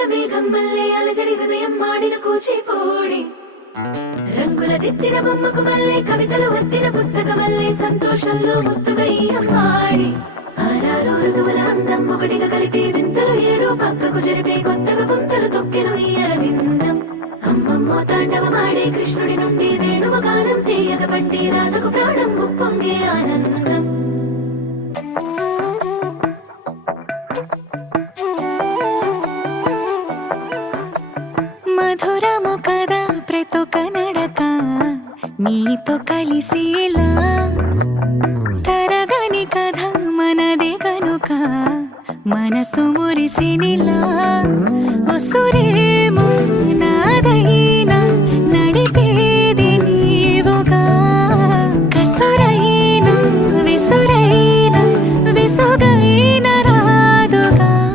రంగుల మేఘం మల్లె అలజడి హృదయం మాడిన కూచిపూడి రంగుల దిద్దిన బొమ్మకు మల్లె కవితలు వత్తిన పుస్తకమల్లె సంతోషంలో ముద్దుగా ఈ అమ్మాడి ఆరారు ఋతువుల అందం ఒకటిగా కలిపి వింతలు ఏడు పక్కకు జరిపే కొత్తగా పుంతలు తొక్కెను ఈ అరవిందం అమ్మమ్మో తాండవమాడే కృష్ణుడి నుండి వేణువ గానం తీయగ పండి రాధకు ప్రాణం ఉప్పొంగే ఆనందం మధురము కదా ప్రతొక నడక నీతో కలిసేలా తరగని కథ మనదే కనుక మనసు మురిసినిలా ఉసురే